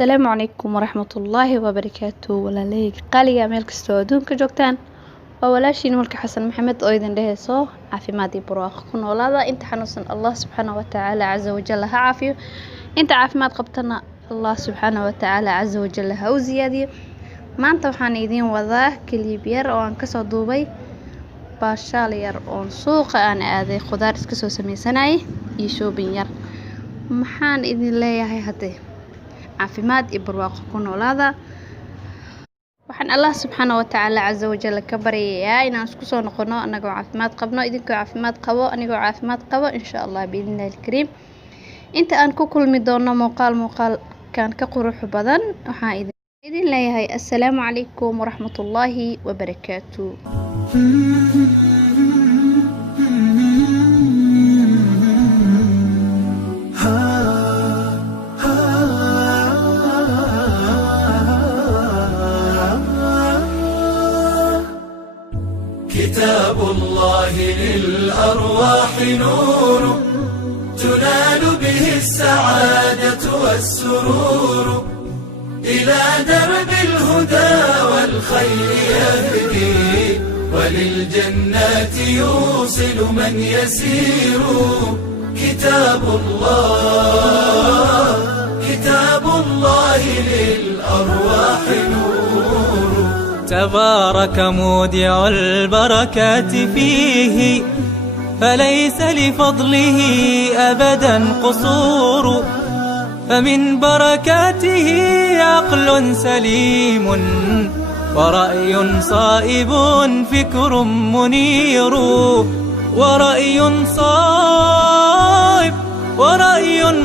السلام عليكم ورحمة الله وبركاته walaalahey qaaliga meel kastoo adduunka joogtaan waa walaashiin Mulki Xasan Maxamed oo idin dheheyso caafimaad iyo barwaaqo ku noolaada inta xanuunsan Allah subhanahu wa ta'ala azza wa jalla ha caafiyo inta caafimaad qabtana Allah subhanahu wa ta'ala azza wa jalla ha u ziyaadiyo maanta waxaan idin wadaa kilib yar oo aan ka soo duubay baashaal yar oo suuqa aan aaday khudaar iska soo sameysanay iyo shoobin yar maxaan idin leeyahay hadee caafimaad iyo barwaaqo ku noolaada waxaan Allah subhanahu wa ta'ala azza wa jalla ka baryayaa inaan isku soo noqono anagoo caafimaad qabno idinkoo caafimaad qabo anigoo caafimaad qabo insha Allah biidnillaahi kariim inta aan ku kulmi doono muuqaal kan ka qurux badan waxaan idin leeyahay assalaamu calaykum waraxmatullaahi wabarakaatuh كتاب الله للأرواح نور تنال به السعادة والسرور إلى درب الهدى والخير يهدي وللجنات يوصل من يسير كتاب الله للأرواح نور تبارك مودع البركات فيه فليس لفضله أبدا قصور فمن بركاته عقل سليم ورأي صائب فكر منير ورأي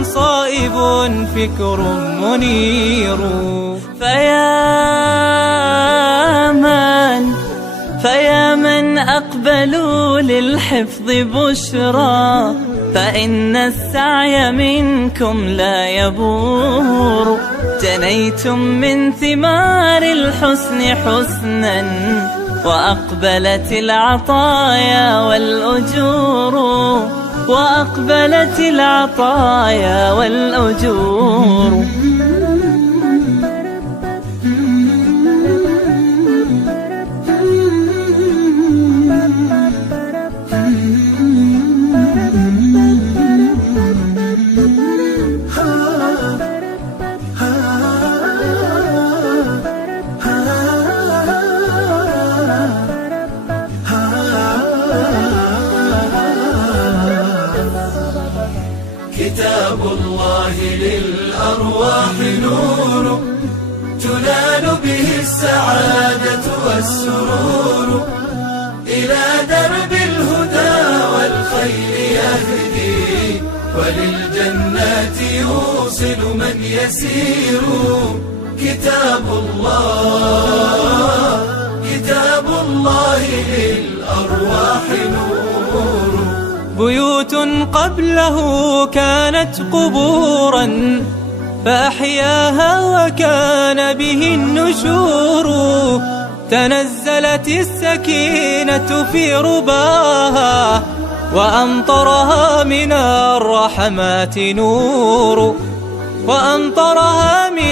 صائب فكر منير فيا من أقبلوا للحفظ بشرى فإن السعي منكم لا يبور جنيتم من ثمار الحسن حسنا وأقبلت العطايا والأجور كتاب الله للأرواح نور تنال به السعادة والسرور إلى درب الهدى والخير يهدي وللجنات يوصل من يسير كتاب الله للأرواح نور بيوت قبله كانت قبورا فأحياها وكان به النشور تنزلت السكينة في رباها وأمطرها من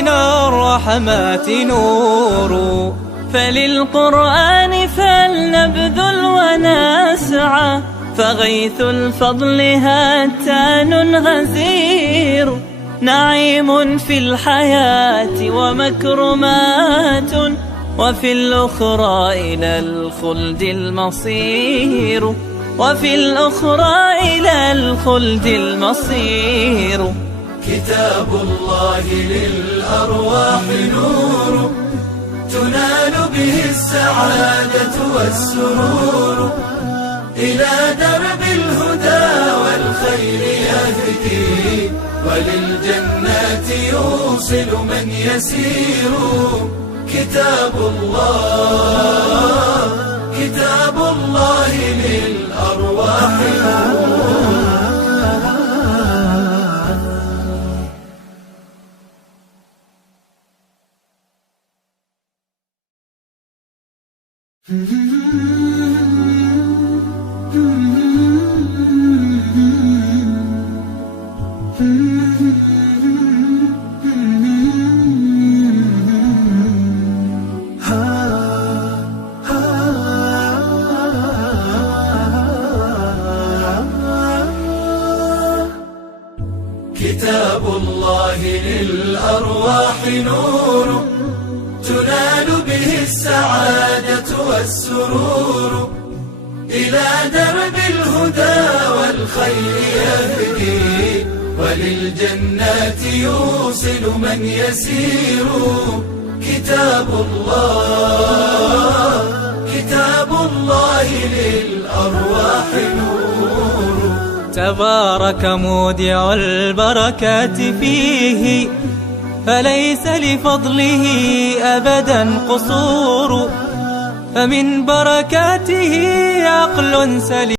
الرحمات نور فللقرآن فلنبذل ونسعى فغيث الفضل هاتان غزير نعيم في الحياة ومكرمات وفي الأخرى إلى الخلد المصير كتاب الله للأرواح نور تنال به السعادة والسرور إلى درب الهدى والخير يهدي وللجنات يوصل من يسير كتاب الله للأرواح كتاب الله للأرواح نور، تنال به السعادة والسرور، إلى درب الهدى والخير يهدي، وللجنات يوصل من يسير. كتاب الله للأرواح نور. تبارك مودع البركات فيه، فليس لفضله أبدا قصور، فمن بركاته عقل سليم